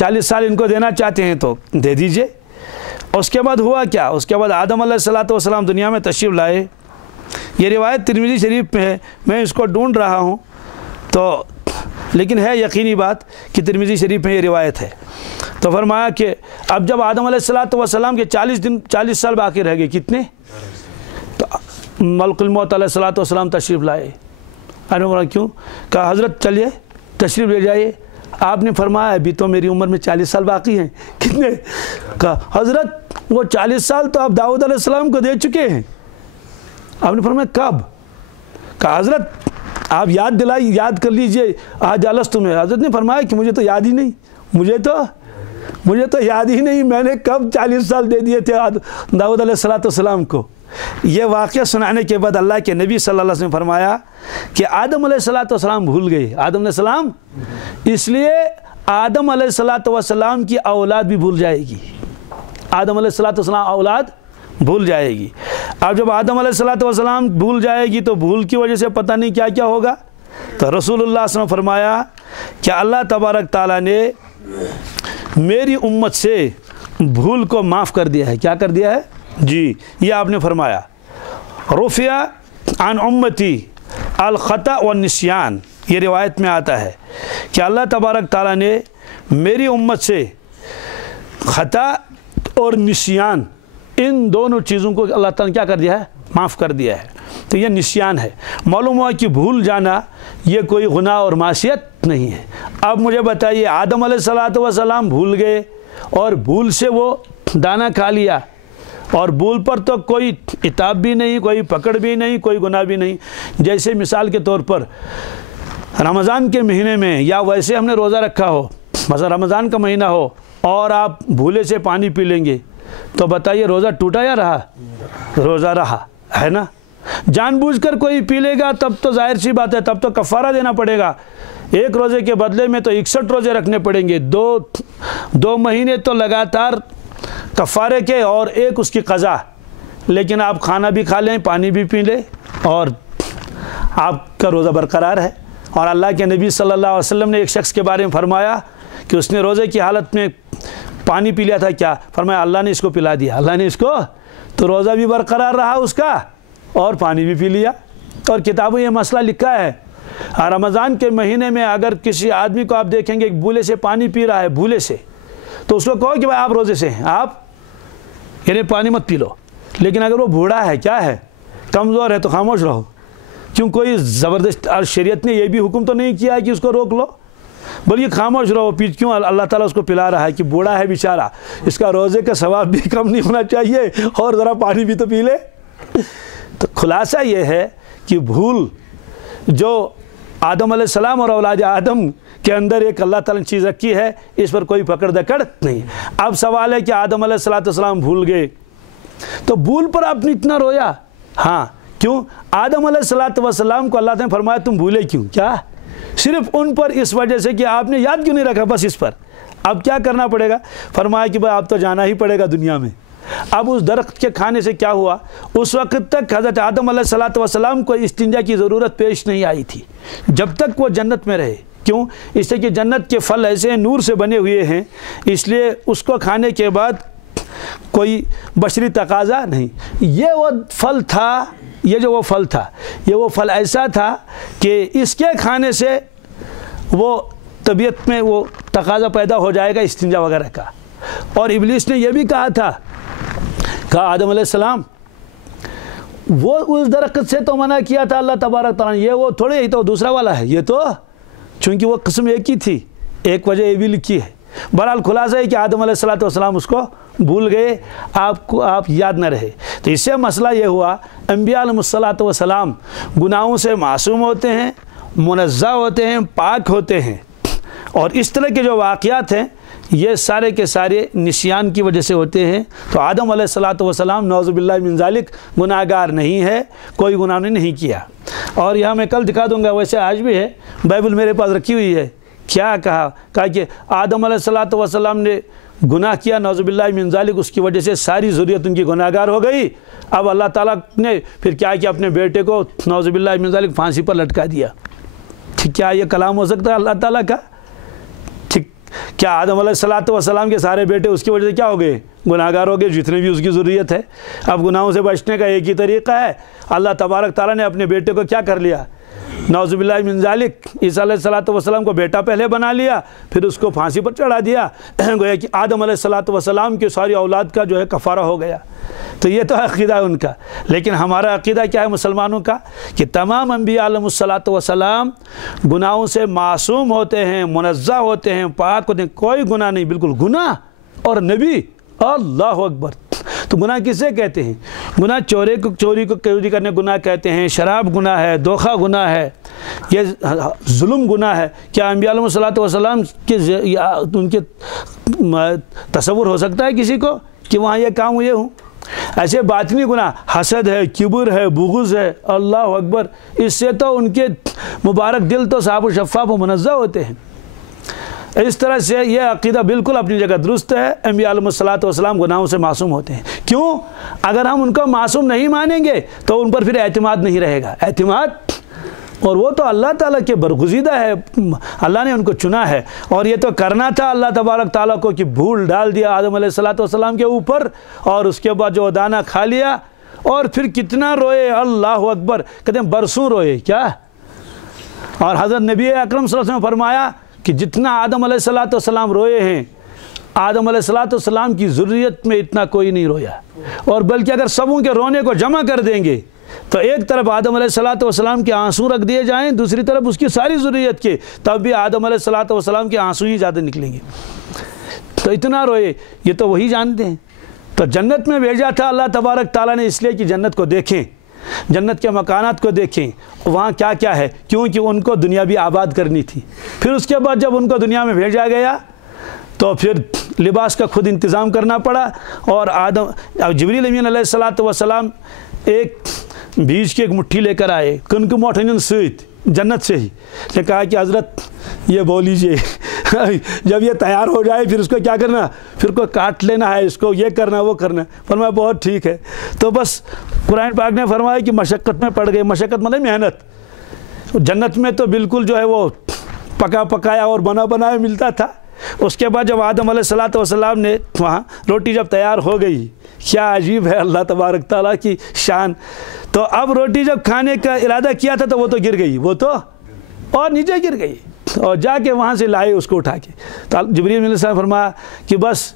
40 سال ان کو دینا چاہتے ہیں تو دے دیجئے۔ اس کے بعد ہوا کیا؟ اس کے بعد آدم علیہ السلام دنیا میں تشریف لائے۔ یہ روایت ترمذی شریف میں ہے، میں اس کو ڈھونڈ رہا ہوں تو لیکن ہے یقینی بات کہ ترمذی شریف میں یہ روایت ہے۔ تو فرمایا کہ اب جب آدم علیہ السلام کے 40 سال باقی رہ گئے، کتنے؟ تو ملک الموت علیہ السلام تشریف لائے۔ کیوں؟ کہا حضرت چلیے تشریف لے جائیے۔ آپ نے فرمایا ابھی تو میری عمر میں 40 سال باقی ہیں۔ کتنے؟ کہا حضرت وہ 40 سال تو آپ داؤد علیہ السلام کو دے چکے ہیں۔ آپ نے فرمایا کب؟ کہا حضرت آپ یاد کر لیجئے آج الست میں۔ حضرت نے فرمایا کہ مجھے تو یاد ہی نہیں، مجھے تو یاد ہی نہیں میں نے کب 40 سال دے دیے تھے داؤد علیہ السلام کو۔ یہ واقعہ سنانے کے بعد اللہ کے نبی صلی اللہ علیہ وسلم نے فرمایا کہ آدم علیہ السلام بھول گئے۔ آدم علیہ السلام، اس لیے آدم علیہ السلام کی اولاد بھی بھول جائے گی۔ آدم علیہ السلام اولاد بھول جائے گی۔ اب جب آدم علیہ السلام بھول جائے گی تو بھول کی وجہ سے پتہ نہیں کیا کیا ہوگا۔ تو رسول اللہ صلی اللہ علیہ وسلم فرمایا کہ اللہ تبارک تعالیٰ نے میری امت سے بھول کو معاف کر دیا ہے۔ کیا کر دیا ہے؟ جی یہ آپ نے فرمایا رفع عن امتی الخطأ والنسیان۔ یہ روایت میں آتا ہے کہ اللہ تبارک تعالیٰ نے میری امت سے خطا اور نسیان، ان دونوں چیزوں کو اللہ تعالیٰ نے کیا کر دیا ہے؟ معاف کر دیا ہے۔ تو یہ نسیان ہے۔ معلوم ہوا کہ بھول جانا یہ کوئی گناہ اور معصیت نہیں ہے۔ اب مجھے بتائیے آدم علیہ السلام بھول گئے اور بھول سے وہ دانہ کھا لیا، اور بھول پر تو کوئی عتاب بھی نہیں، کوئی پکڑ بھی نہیں، کوئی گناہ بھی نہیں۔ جیسے مثال کے طور پر رمضان کے مہینے میں یا ویسے ہم نے روزہ رکھا ہو، مثلا رمضان کا مہینہ ہو اور آپ بھولے سے پانی پی لیں گے تو بتائیے روزہ ٹوٹا یا رہا؟ روزہ رہا ہے نا۔ جان بوجھ کر کوئی پی لے گا تب تو ظاہر سی بات ہے، تب تو کفارہ دینا پڑے گا۔ ایک روزے کے بدلے میں تو 61 روزے رکھنے پڑیں گے، دو مہینے تو لگاتار کفارے کے اور ایک اس کی قضا۔ لیکن آپ کھانا بھی کھا لیں، پانی بھی پی لیں اور آپ کا روزہ برقرار ہے۔ اور اللہ کے نبی صلی اللہ علیہ وسلم نے ایک شخص کے بارے میں فرمایا کہ اس نے روزے کی حالت میں پانی پی لیا تھا، کیا فرمایا؟ اللہ نے اس کو پلا دیا، اللہ نے اس کو، تو روزہ بھی برقرار رہا اس کا اور پانی بھی پی لیا۔ اور کتابوں یہ مسئلہ لکھا ہے، رمضان کے مہینے میں اگر کسی آدمی کو آپ دیکھیں گے بھولے سے پانی پی رہا ہے، بھولے سے، تو اس کو کہو کہ بھائی آپ روزے سے ہیں، آپ یعنی پانی مت پی لو۔ لیکن اگر وہ بوڑھا ہے، کیا ہے، کمزور ہے، تو خاموش رہو۔ کیوں؟ کوئی زبردست، اور شریعت نے یہ بھی حکم تو نہیں کیا ہے کہ اس کو روک لو، بلکہ خاموش رہو۔ کیوں؟ اللہ تعالیٰ اس کو پلا رہا ہے کہ بوڑھا ہے بیچارہ، اس کا روزے کا ثواب بھی کم نہیں ہونا چاہیے اور ذرا پانی بھی تو پی لے۔ تو خلاصہ یہ ہے کہ بھول جو آدم علیہ السلام اور اولاد آدم کے اندر ایک اللہ تعالیٰ نے چیز رکھی ہے، اس پر کوئی پکڑ دکڑ نہیں۔ اب سوال ہے کہ آدم علیہ السلام بھول گئے تو بھول پر آپ نے اتنا رویا؟ ہاں، کیوں؟ آدم علیہ السلام کو اللہ نے فرمایا تم بھولے کیوں؟ کیا صرف ان پر اس وجہ سے کہ آپ نے یاد کیوں نہیں رکھا، بس اس پر۔ اب کیا کرنا پڑے گا؟ فرمایا کہ بھائی اب تو جانا ہی پڑے گا دنیا میں۔ اب اس درخت کے کھانے سے کیا ہوا؟ اس وقت تک حضرت آدم علیہ السلام کو استنجا کی ضرورت پیش نہیں آئی تھی جب تک وہ جنت میں رہے۔ کیوں؟ اس لیے کہ جنت کے پھل ایسے نور سے بنے ہوئے ہیں، اس لیے اس کو کھانے کے بعد کوئی بشری تقاضا نہیں۔ یہ وہ پھل تھا، یہ وہ پھل ایسا تھا کہ اس کے کھانے سے وہ طبیعت میں وہ تقاضا پیدا ہو جائے گا استنجا وغیرہ کا۔ اور ابلیس نے یہ بھی کہا تھا، کہا آدم علیہ السلام وہ اس درخت سے تو منع کیا تھا اللہ تبارک تعالیٰ نے، یہ وہ تھوڑے ہی تو دوسرا والا ہے، یہ تو چونکہ وہ قسم ایک ہی تھی، ایک وجہ یہ بھی لکھی ہے۔ بہرحال خلاصہ ہے کہ آدم علیہ السلام اس کو بھول گئے، آپ یاد نہ رہے۔ تو اس سے مسئلہ یہ ہوا انبیاء علیہ السلام گناہوں سے معصوم ہوتے ہیں، منزہ ہوتے ہیں، پاک ہوتے ہیں، اور اس طرح کے جو واقعات ہیں یہ سارے کے سارے نسیان کی وجہ سے ہوتے ہیں۔ تو آدم علیہ السلام نعوذ باللہ من ذالک گناہگار نہیں ہے، کوئی گناہ نہیں کیا۔ اور یہاں میں کل دکھا دوں گا، ویسے آج بھی ہے، بائبل میرے پاس رکھی ہوئی ہے۔ کیا کہا کہ آدم علیہ السلام نے گناہ کیا نعوذ باللہ من ذالک، اس کی وجہ سے ساری ذریت ان کی گناہگار ہو گئی۔ اب اللہ تعالیٰ نے پھر کیا کیا؟ اپنے بیٹے کو نعوذ باللہ من ذالک پھانسی پر لٹکا دیا۔ کیا یہ کلام ہو سکتا ہے اللہ تعالیٰ کا؟ کیا آدم علیہ السلام کے سارے بیٹے اس کی وجہ سے کیا ہو گئے؟ گناہگار ہو گئے، جتنے بھی اس کی ذریت ہے۔ اب گناہوں سے بچنے کا ایک ہی طریقہ ہے، اللہ تبارک تعالیٰ نے اپنے بیٹے کو کیا کر لیا؟ نعوذ باللہ من ذالک، عیسیٰ علیہ السلام کو بیٹا پہلے بنا لیا، پھر اس کو پھانسی پر چڑھا دیا، گویا کہ آدم علیہ السلام کی ساری اولاد کا جو ہے کفارہ ہو گیا۔ تو یہ تو عقیدہ ہے ان کا، لیکن ہمارا عقیدہ کیا ہے مسلمانوں کا؟ کہ تمام انبیاء علیہ السلام گناہوں سے معصوم ہوتے ہیں، منزہ ہوتے ہیں، پاک ہوتے ہیں، کوئی گناہ نہیں، بالکل گناہ اور نبی، اللہ اکبر۔ تو گناہ کسے کہتے ہیں؟ گناہ چوری کو کرنے گناہ کہتے ہیں، شراب گناہ ہے، دھوکہ گناہ ہے، یہ ظلم گناہ ہے۔ کیا انبیاء علیہ السلام ان کے تصور ہو سکتا ہے کسی کو کہ وہاں یہ کام ہوئے ہوں؟ ایسے باطنی گناہ، حسد ہے، کبر ہے، بغض ہے، اللہ اکبر، اس سے تو ان کے مبارک دل تو صاف و شفاف و منزہ ہوتے ہیں۔ اس طرح سے یہ عقیدہ بالکل اپنی جگہ درست ہے، انبیاء علیہ السلام گناہوں سے معصوم ہوتے ہیں۔ کیوں؟ اگر ہم ان کو معصوم نہیں مانیں گے تو ان پر پھر اعتماد نہیں رہے گا، اعتماد، اور وہ تو اللہ تعالیٰ کے برگزیدہ ہے، اللہ نے ان کو چنا ہے، اور یہ تو کرنا تھا اللہ تبارک تعالیٰ کو کہ بھول ڈال دیا آدم علیہ السلام کے اوپر، اور اس کے بعد جو دانہ کھا لیا، اور پھر کتنا روئے، اللہ اکبر، کہتے ہیں برسوں روئے کیا؟ اور حضرت نبی اکرم صلی اللہ علیہ وسلم نے فرمایا کہ جتنا آدم علیہ السلام روئے ہیں، آدم علیہ السلام کی ذریت میں اتنا کوئی نہیں رویا، اور بلکہ اگر سبوں کے رونے کو جمع کر دیں گے تو ایک طرف آدم علیہ السلام کے آنسو رکھ دیے جائیں، دوسری طرف اس کی ساری ذریت کے، تب بھی آدم علیہ السلام کے آنسو ہی زیادہ نکلیں گے۔ تو اتنا روئے، یہ تو وہی جانتے ہیں۔ تو جنت میں بھیجا تھا اللہ تبارک تعالیٰ نے اس لیے کہ جنت کو دیکھیں، جنت کے مکانات کو دیکھیں، وہاں کیا کیا ہے، کیونکہ ان کو دنیا بھی آباد کرنی تھی۔ پھر اس کے بعد جب ان کو دنیا میں بھیجا گیا تو پھر لباس کا خود انتظام کرنا پڑا، اور جبریل امین علیہ السلام ایک بیج کی ایک مٹھی لے کر آئے، کنک موٹھن سیت جنت سے ہی، نے کہا کہ حضرت یہ بول لیجئے، جب یہ تیار ہو جائے پھر اس کو کیا کرنا، پھر کو کاٹ لینا ہے، اس کو یہ کرنا وہ کرنا۔ فرمایا بہت ٹھیک ہے۔ تو بس قرآن پاک نے فرمایا کہ مشقت میں پڑ گئے، مشقت مطلب محنت۔ جنت میں تو بالکل جو ہے وہ پکا پکایا اور بنا بنایا ملتا تھا۔ اس کے بعد جب آدم علیہ السلام نے وہاں روٹی جب تیار ہو گئی، کیا عجیب ہے اللہ تبارک تعالیٰ کی شان۔ تو اب روٹی جب کھانے کا ارادہ کیا تھا تو وہ تو گر گئی، وہ تو اور نیچے گر گئی، اور جا کے وہاں سے لائے اس کو اٹھا کے۔ تو جبریل علیہ السلام فرمایا کہ بس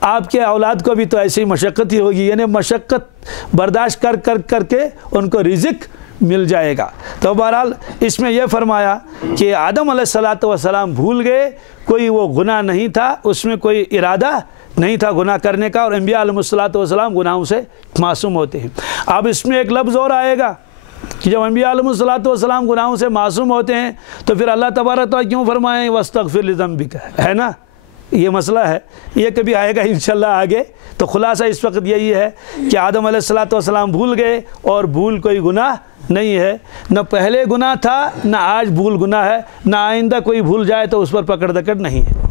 آپ کے اولاد کو بھی تو ایسی مشقت ہی ہوگی، یعنی مشقت برداشت کر کے ان کو رزق مل جائے گا۔ تو بہرحال اس میں یہ فرمایا کہ آدم علیہ السلام بھول گئے، کوئی وہ گناہ نہیں تھا، اس میں کوئی ارادہ نہیں تھا گناہ کرنے کا، اور انبیاء علیہ السلام گناہوں سے معصوم ہوتے ہیں۔ اب اس میں ایک لفظ اور آئے گا کہ جب انبیاء علیہ السلام گناہوں سے معصوم ہوتے ہیں تو پھر اللہ تبارک تعالیٰ کیوں فرمائیں وَاسْتَغْفِرْ لِذَنْبِكَ، ہے نا؟ یہ مسئلہ ہے، یہ کبھی آئے گا انشاءاللہ آگے۔ تو خلاصہ اس وقت یہی ہے کہ آدم علیہ السلام بھول گئے، اور بھول کوئی گناہ نہیں ہے، نہ پہلے گناہ تھا، نہ آج بھول گناہ ہے، نہ آئندہ کوئی بھول جائے تو اس پر پکڑ دکڑ نہیں ہے۔